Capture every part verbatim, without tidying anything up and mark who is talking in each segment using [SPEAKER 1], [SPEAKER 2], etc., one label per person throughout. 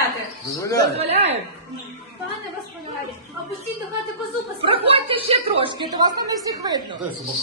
[SPEAKER 1] дозволяти?
[SPEAKER 2] Дозволяю.
[SPEAKER 1] Дозволяю?
[SPEAKER 3] Пане господарі, опустіть до хати козу посадити.
[SPEAKER 1] Проходьте ще трошки, то вас там не всіх видно.
[SPEAKER 2] Дай собаку.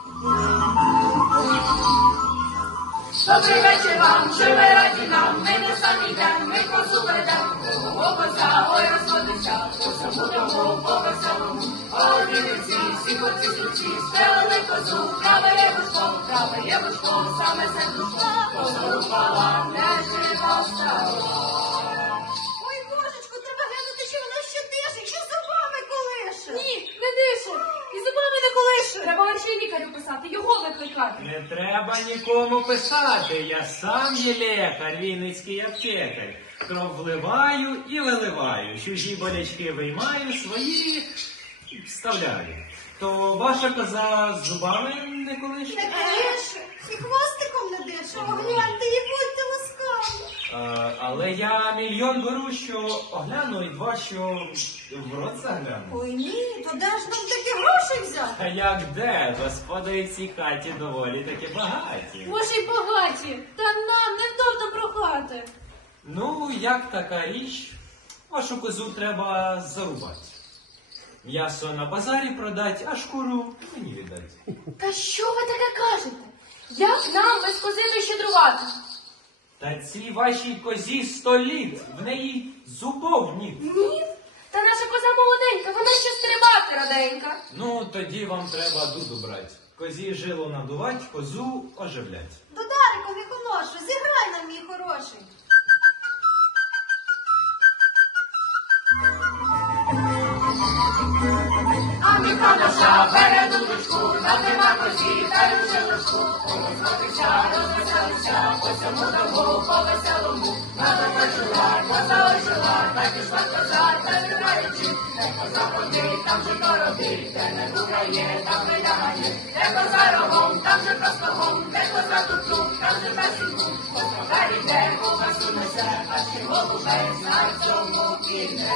[SPEAKER 4] Добрий вечір вам, чи ви раді нам, ми не самі йдем, ми козу ведем. Ого, коза, ой, розходиться, коза будемо по веселому. О, дивіться, всі хоці ключі, стелили козу, праве є вушко, праве є вушко, саме сердушко. Коза упала, не жива стала.
[SPEAKER 3] Ой, божечко, треба глянути, що вона ще дише, що зубами колише.
[SPEAKER 1] Ні, не дише. І зубами не колише. Треба ще лікарю писати, його викликати.
[SPEAKER 5] Не треба нікому писати, я сам є лікар, вінницький аптекар. Кров вливаю і виливаю, чужі болячки виймаю, свої вставляю. То ваша коза з зубами не колише?
[SPEAKER 3] Не колише, і хвостиком не дише. Огляньте і будьте ласкаві.
[SPEAKER 5] А, але я мільйон беру, що огляну, і два, що в рот загляну.
[SPEAKER 3] Ой, ні, то де ж нам такі гроші взяти?
[SPEAKER 5] А як де? Господи, в цій хаті доволі таки багаті.
[SPEAKER 3] Може, й багаті, та нам невдовно прохати.
[SPEAKER 5] Ну, як така річ, вашу козу треба зарубати. М'ясо на базарі продать, а шкуру мені віддать.
[SPEAKER 1] Та що ви таке кажете? Як нам без козити щедрувати?
[SPEAKER 5] Та цій вашій козі сто літ, в неї зубов ні.
[SPEAKER 1] Ні. Та наша коза молоденька, вона ще стрибати раденька.
[SPEAKER 5] Ну, тоді вам треба дуду брать. Козі жило надувать, козу оживлять.
[SPEAKER 3] Додарику, віконошу, зіграй нам, мій хороший.
[SPEAKER 4] А міха наша бере дудочку, надима козі, дай у жилочку. Розходиться, розвеселиться, по цьому дому, по веселому. Надо почула, коза ожила, та пішла коза, та не граючи. Де коза ходить, там же то робить, де не гукає, там не лягає. Де коза рогом, там же простогом, де коза тут-тут, там же песенку. Господар іде, ковбасу несе, а ще голубець на цьому піде.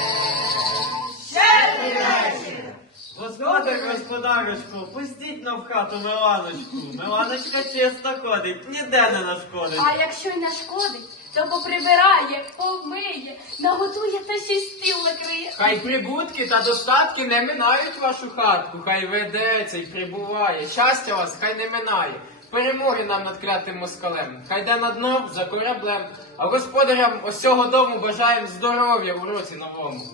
[SPEAKER 4] Щедрий вечір!
[SPEAKER 6] Господи, господарочку, пустіть нам в хату Миланочку. Миланочка чисто ходить, ніде не нашкодить.
[SPEAKER 1] А якщо й нашкодить, то поприбирає, помиє, наготує та ще й стіл накриє.
[SPEAKER 7] Хай прибутки та достатки не минають вашу хатку, хай ведеться й прибуває. Щастя вас хай не минає. Перемоги нам над клятим москалем. Хай йде на дно за кораблем. А господарям ось цього дому бажаєм здоров'я у році новому.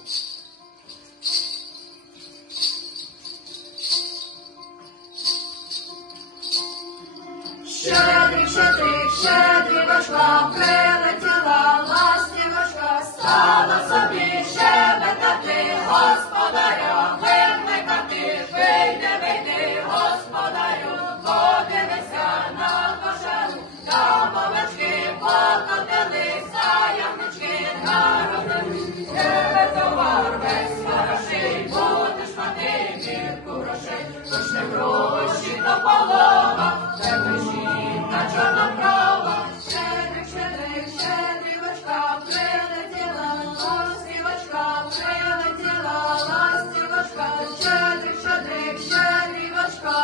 [SPEAKER 4] Щедрик, щедрик, щедрівочка, прилетіла ластівочка, стала собі щебетати, господаря викликати. Вийди, вийди, господарю, подивися на кошару, там овечки покотилися, ямнички народили. Тебе товар весь хороший, будеш мати мірку грошей, хоч не гроші до полова, тебе жінка чорноброва. Щедрик, щедрик, щедрівочка, прилетіла ластівочка, прилетіла ластівочка, щедрик, щедрик, щедрівочка.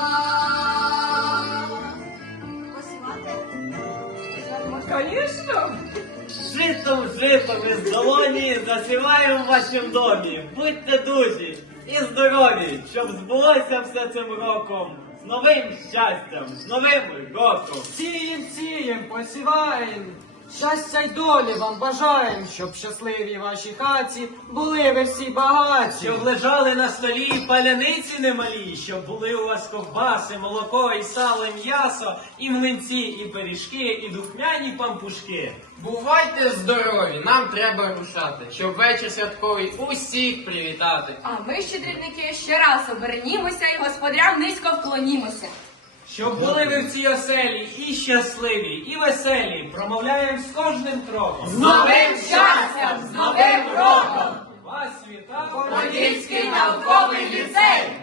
[SPEAKER 3] Посівати?
[SPEAKER 1] Звісно.
[SPEAKER 6] Житом, житом із долоні засіваємо в вашому домі. Будьте дужі і здорові, щоб збулося все цим роком. З новим щастям, з новим роком.
[SPEAKER 7] Сієм, сієм, посіваєм. Щастя й долі вам бажаєм, щоб щасливі ваші хаті були ви всі багаті.
[SPEAKER 5] Щоб лежали на столі паляниці немалі, щоб були у вас ковбаси, молоко і сало, і м'ясо, і млинці, і пиріжки, і духмяні пампушки.
[SPEAKER 7] Бувайте здорові, нам треба рушати, щоб вечір святковий усіх привітати.
[SPEAKER 1] А ми, щедрівники, ще раз обернімося і господарям низько вклонімося.
[SPEAKER 5] Щоб були ви в цій оселі і щасливі, і веселі, промовляємо з кожним кроком.
[SPEAKER 4] З новим щастям, з новим роком!
[SPEAKER 5] Вас вітав
[SPEAKER 4] Подільський науковий ліцей!